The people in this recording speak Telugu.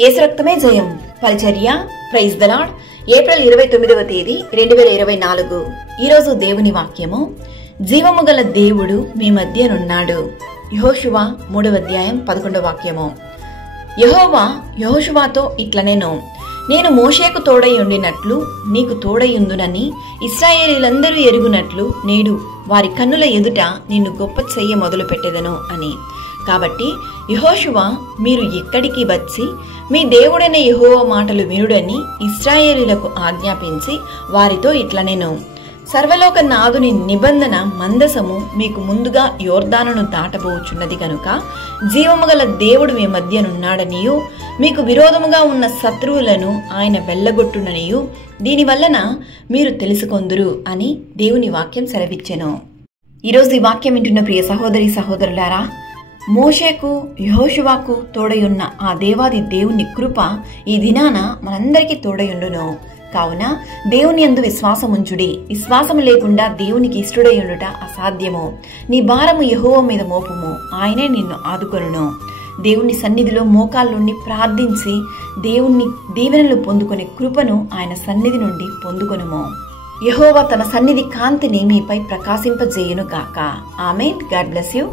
యేసు రక్తమే జయం పరిచర్య ప్రైజ్ ద లార్డ్. ఏప్రిల్ 29వ తేదీ 2024. ఈరోజు దేవుని వాక్యము, జీవము గల దేవుడు మీ మధ్యనున్నాడు. యెహోషువ 3వ అధ్యాయం 11వ వాక్యము. యెహోవా యెహోషువతో ఇట్లనెను, నేను మోషేకు తోడై ఉండినట్లు నీకు తోడైయుందునని ఇశ్రాయేలీలందరూ ఎరుగునట్లు నేడు వారి కన్నుల ఎదుట నిన్ను గొప్ప చెయ్య మొదలు పెట్టెదను అని. కాబట్టి యెహోషువ, మీరు ఇక్కడికి వచ్చి మీ దేవుడైన యెహోవా మాటలు వినుడని ఇశ్రాయేలీలకు ఆజ్ఞాపించి వారితో ఇట్లనెను, సర్వలోక నాదుని నిబంధన మందసము మీకు ముందుగా యోర్దానును దాటబోచున్నది గనుక జీవము గల దేవుడు మీ మధ్యనున్నాడనియు మీకు విరోధముగా ఉన్న శత్రువులను ఆయన వెళ్ళగొట్టుననియు దీనివలన మీరు తెలుసుకొందురు అని దేవుని వాక్యం సెలవిచ్చెను. ఈరోజు ఈ వాక్యం వింటున్న ప్రియ సహోదరి సహోదరులారా, మోషేకు యెహోషువకు తోడయున్న ఆ దేవాది దేవుని కృప ఈ దినాన మనందరికీ తోడయుండును. కావున దేవుని యందు విశ్వాసముంచుడి. విశ్వాసము లేకుండా దేవునికి ఇష్టడై ఉండుట అసాధ్యము. నీ భారము యెహోవా మీద మోపుము, ఆయనే నిన్ను ఆదుకొనును. దేవుని సన్నిధిలో మోకాళ్ళుండి ప్రార్థించి దేవుని దీవెనలు పొందుకునే కృపను ఆయన సన్నిధి నుండి పొందుకొనుము. యెహోవా తన సన్నిధి కాంతిని మీపై ప్రకాశింపజేయును గాక. ఆమేన్. God bless you.